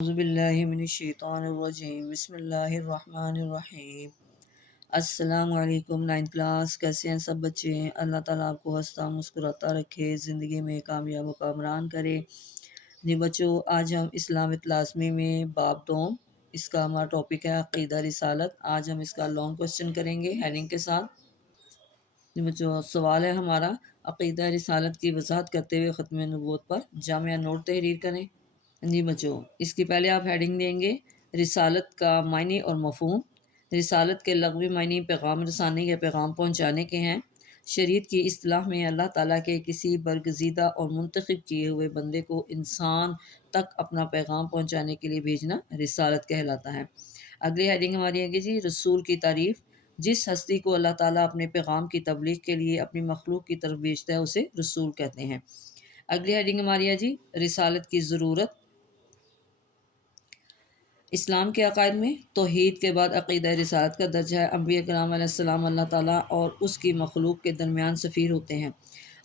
اعوذ باللہ من الشیطان الرجیم بسم اللہ الرحمن الرحیم۔ السلام علیکم 9th کلاس، کیسے ہیں سب بچے؟ اللہ تعالیٰ آپ کو ہنستا مسکراتا رکھے، زندگی میں کامیاب و کامران کرے۔ جی بچوں، آج ہم اسلامک لازمی میں باب دوم، اس کا ہمارا ٹاپک ہے عقیدہ رسالت۔ آج ہم اس کا لانگ کوسچن کریں گے ہیڈنگ کے ساتھ۔ جی بچوں، سوال ہے ہمارا، عقیدہ رسالت کی وضاحت کرتے ہوئے ختم نبوت پر جامعہ نوٹ تحریر کریں۔ جی بچوں، اس کی پہلے آپ ہیڈنگ دیں گے رسالت کا معنی اور مفہوم۔ رسالت کے لغوی معنی پیغام رسانی یا پیغام پہنچانے کے ہیں۔ شریعت کی اصطلاح میں اللہ تعالیٰ کے کسی برگزیدہ اور منتخب کیے ہوئے بندے کو انسان تک اپنا پیغام پہنچانے کے لیے بھیجنا رسالت کہلاتا ہے۔ اگلی ہیڈنگ ہماری ہے جی رسول کی تعریف۔ جس ہستی کو اللہ تعالیٰ اپنے پیغام کی تبلیغ کے لیے اپنی مخلوق کی طرف بھیجتا ہے اسے رسول کہتے ہیں۔ اگلی ہیڈنگ ہماری ہے جی رسالت کی ضرورت۔ اسلام کے عقائد میں توحید کے بعد عقیدہ رسالت کا درجہ ہے۔ انبیاء کرام علیہ السلام اللہ تعالیٰ اور اس کی مخلوق کے درمیان سفیر ہوتے ہیں۔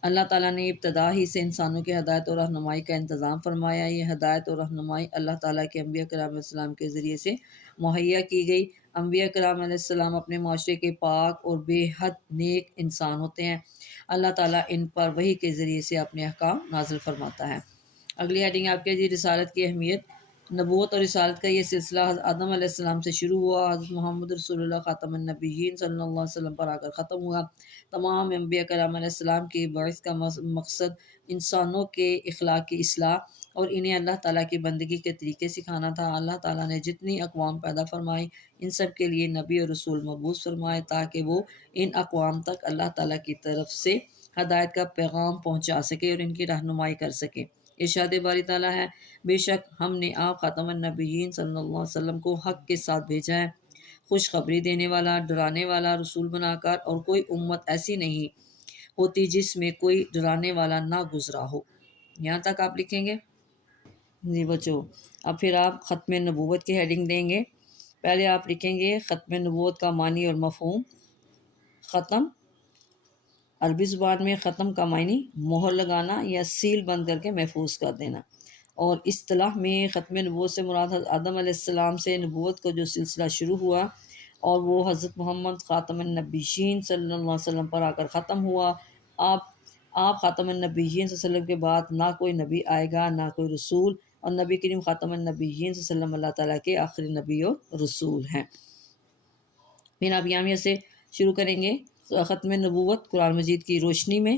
اللہ تعالیٰ نے ابتدا ہی سے انسانوں کی ہدایت اور رہنمائی کا انتظام فرمایا۔ یہ ہدایت اور رہنمائی اللہ تعالیٰ کے انبیاء کرام علیہ السلام کے ذریعے سے مہیا کی گئی۔ انبیاء کرام علیہ السلام اپنے معاشرے کے پاک اور بے حد نیک انسان ہوتے ہیں۔ اللہ تعالیٰ ان پر وحی کے ذریعے سے اپنے احکام نازل فرماتا ہے۔ اگلی ہیڈنگ آپ کے جی رسالت کی اہمیت۔ نبوت اور رسالت کا یہ سلسلہ حضرت آدم علیہ السلام سے شروع ہوا، حضرت محمد رسول اللہ خاتم النبیین صلی اللہ علیہ وسلم پر آ کر ختم ہوا۔ تمام انبیاء کرام علیہ السلام کی بعث کا مقصد انسانوں کے اخلاق کی اصلاح اور انہیں اللہ تعالیٰ کی بندگی کے طریقے سکھانا تھا۔ اللہ تعالیٰ نے جتنی اقوام پیدا فرمائی ان سب کے لیے نبی اور رسول مبعوث فرمائے تاکہ وہ ان اقوام تک اللہ تعالیٰ کی طرف سے ہدایت کا پیغام پہنچا سکے اور ان کی رہنمائی کر سکے۔ ارشاد باری تعالیٰ ہے، بے شک ہم نے آپ خاتم النبیین صلی اللہ علیہ وسلم کو حق کے ساتھ بھیجا ہے، خوشخبری دینے والا، ڈرانے والا رسول بنا کر، اور کوئی امت ایسی نہیں ہوتی جس میں کوئی ڈرانے والا نہ گزرا ہو۔ یہاں تک آپ لکھیں گے۔ جی بچوں، اب پھر آپ ختم نبوت کی ہیڈنگ دیں گے۔ پہلے آپ لکھیں گے ختم نبوت کا معنی اور مفہوم۔ ختم، عربی زبان میں ختم کا معنی مہر لگانا یا سیل بند کر کے محفوظ کر دینا، اور اصطلاح میں ختم نبوت سے مراد حضرت آدم علیہ السلام سے نبوت کا جو سلسلہ شروع ہوا اور وہ حضرت محمد خاتم النبیین صلی اللہ علیہ وسلم پر آ کر ختم ہوا۔ آپ خاتم النبیین صلی اللہ علیہ وسلم کے بعد نہ کوئی نبی آئے گا نہ کوئی رسول، اور نبی کریم خاتم النبیین صلی اللہ علیہ وسلم اللہ تعالیٰ کے آخری نبی اور رسول ہیں۔ پھر آپ یہاں سے شروع کریں گے ختم نبوت قرآن مجید کی روشنی میں۔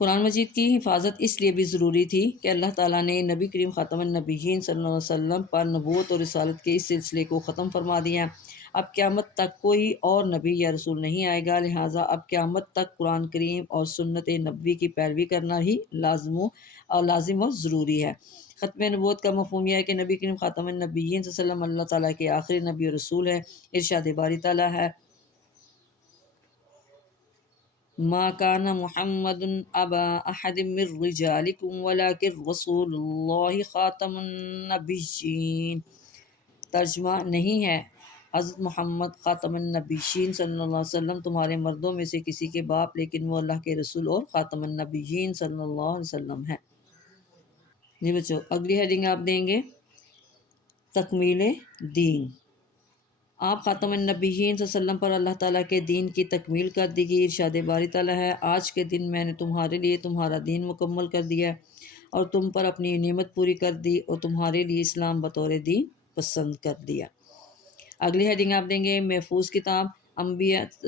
قرآن مجید کی حفاظت اس لیے بھی ضروری تھی کہ اللہ تعالیٰ نے نبی کریم خاتم النبیین صلی اللہ علیہ وسلم پر نبوت اور رسالت کے اس سلسلے کو ختم فرما دیا۔ اب قیامت تک کوئی اور نبی یا رسول نہیں آئے گا، لہٰذا اب قیامت تک قرآن کریم اور سنت نبوی کی پیروی کرنا ہی لازم و ضروری ہے۔ ختم نبوت کا مفہوم یہ ہے کہ نبی کریم خاتم النبیین صلی اللہ علیہ وسلم اللہ تعالیٰ کے آخری نبی اور رسول ہے۔ ارشاد باری تعالیٰ ہے، ما کان محمد ابا احد من رجالکم ولکن رسول اللہ خاتم النبیین۔ ترجمہ، نہیں ہے حضرت محمد خاتم النبیین صلی اللہ علیہ وسلم تمہارے مردوں میں سے کسی کے باپ، لیکن وہ اللہ کے رسول اور خاتم النبیین صلی اللہ علیہ وسلم ہے۔ جی بچوں، اگلی ہیڈنگ آپ دیں گے تکمیل دین۔ آپ خاتم النبیین صلی اللہ علیہ وسلم پر اللہ تعالیٰ کے دین کی تکمیل کر دی گئی۔ ارشاد باری تعالیٰ ہے، آج کے دن میں نے تمہارے لیے تمہارا دین مکمل کر دیا اور تم پر اپنی نعمت پوری کر دی اور تمہارے لیے اسلام بطور دین پسند کر دیا۔ اگلی ہیڈنگ آپ دیں گے محفوظ کتاب۔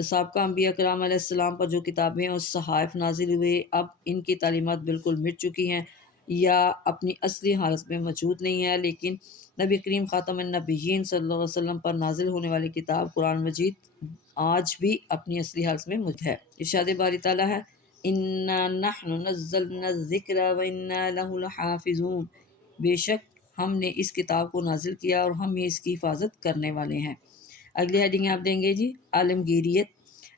سابقہ انبیاء کرام علیہ السلام پر جو کتابیں اور صحائف نازل ہوئے اب ان کی تعلیمات بالکل مٹ چکی ہیں یا اپنی اصلی حالت میں موجود نہیں ہے، لیکن نبی کریم خاتم النبیین صلی اللہ علیہ وسلم پر نازل ہونے والی کتاب قرآن مجید آج بھی اپنی اصلی حالت میں موجود ہے۔ ارشاد باری تعالیٰ ہے، انا نحن نزلنا الذکر وانا لہ لحافظون۔ بے شک ہم نے اس کتاب کو نازل کیا اور ہم ہی اس کی حفاظت کرنے والے ہیں۔ اگلی ہیڈنگ آپ دیں گے جی عالمگیریت۔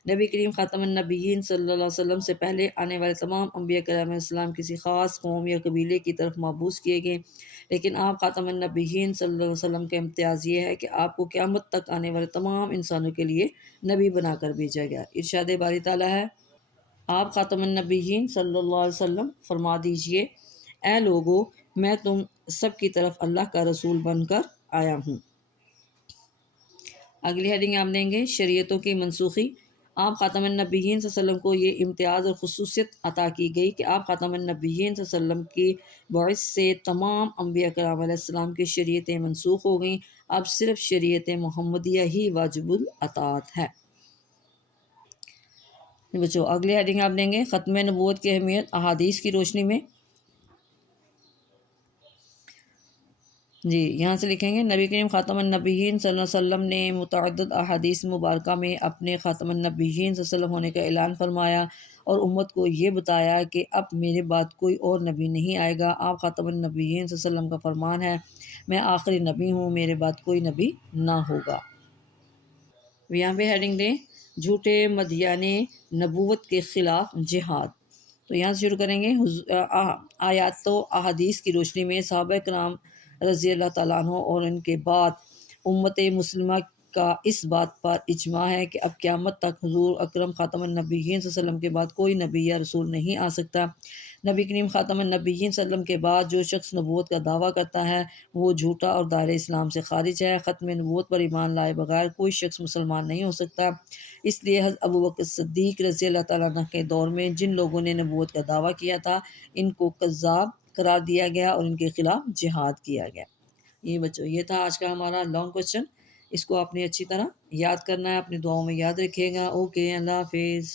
نبی کریم خاتم النبیین صلی اللہ علیہ وسلم سے پہلے آنے والے تمام انبیاء کرام علیہ السلام کسی خاص قوم یا قبیلے کی طرف مبعوث کیے گئے، لیکن آپ خاتم النبیین صلی اللہ علیہ وسلم کا امتیاز یہ ہے کہ آپ کو قیامت تک آنے والے تمام انسانوں کے لیے نبی بنا کر بھیجا گیا۔ ارشاد باری تعالیٰ ہے، آپ خاتم النبیین صلی اللہ علیہ وسلم فرما دیجئے، اے لوگو، میں سب کی طرف اللہ کا رسول بن کر آیا ہوں۔ اگلی ہیڈنگ آپ لیں گے شریعتوں کی منسوخی۔ آپ خاتم النبیین صلی اللہ علیہ وسلم کو یہ امتیاز اور خصوصیت عطا کی گئی کہ آپ خاتم النبیین صلی اللہ علیہ وسلم کی باعث سے تمام انبیاء کرام علیہ السلام کی شریعتیں منسوخ ہو گئیں، اب صرف شریعت محمدیہ ہی واجب الاطاعت ہے۔ بچوں اگلی ہیڈنگ آپ لیں گے ختم نبوت کی اہمیت احادیث کی روشنی میں۔ جی یہاں سے لکھیں گے نبی کریم خاتم النبیین صلی اللہ علیہ وسلم نے متعدد احادیث مبارکہ میں اپنے خاتم النبیین صلی اللہ علیہ وسلم ہونے کا اعلان فرمایا اور امت کو یہ بتایا کہ اب میرے بعد کوئی اور نبی نہیں آئے گا۔ آپ خاتم النبیین صلی اللہ علیہ وسلم کا فرمان ہے میں آخری نبی ہوں، میرے بعد کوئی نبی نہ ہوگا۔ یہاں پہ ہیڈنگ دیں جھوٹے مدعیان نبوت کے خلاف جہاد۔ تو یہاں سے شروع کریں گے آیات و احادیث کی روشنی میں صحابہ کرام رضی اللہ تعالیٰ عنہ اور ان کے بعد امت مسلمہ کا اس بات پر اجماع ہے کہ اب قیامت تک حضور اکرم خاتم النبیین صلی اللہ علیہ وسلم کے بعد کوئی نبی یا رسول نہیں آ سکتا۔ نبی کریم خاتم النبیین صلی اللہ علیہ وسلم کے بعد جو شخص نبوت کا دعویٰ کرتا ہے وہ جھوٹا اور دائرہ اسلام سے خارج ہے۔ ختم نبوت پر ایمان لائے بغیر کوئی شخص مسلمان نہیں ہو سکتا۔ اس لیے حضرت ابوبکر صدیق رضی اللہ تعالیٰ عنہ کے دور میں جن لوگوں نے نبوت کا دعویٰ کیا تھا ان کو کذاب قرار دیا گیا اور ان کے خلاف جہاد کیا گیا۔ یہ بچوں یہ تھا آج کا ہمارا لانگ کوسچن، اس کو آپ نے اچھی طرح یاد کرنا ہے، اپنی دعاؤں میں یاد رکھیے گا۔ اوکے، اللہ حافظ۔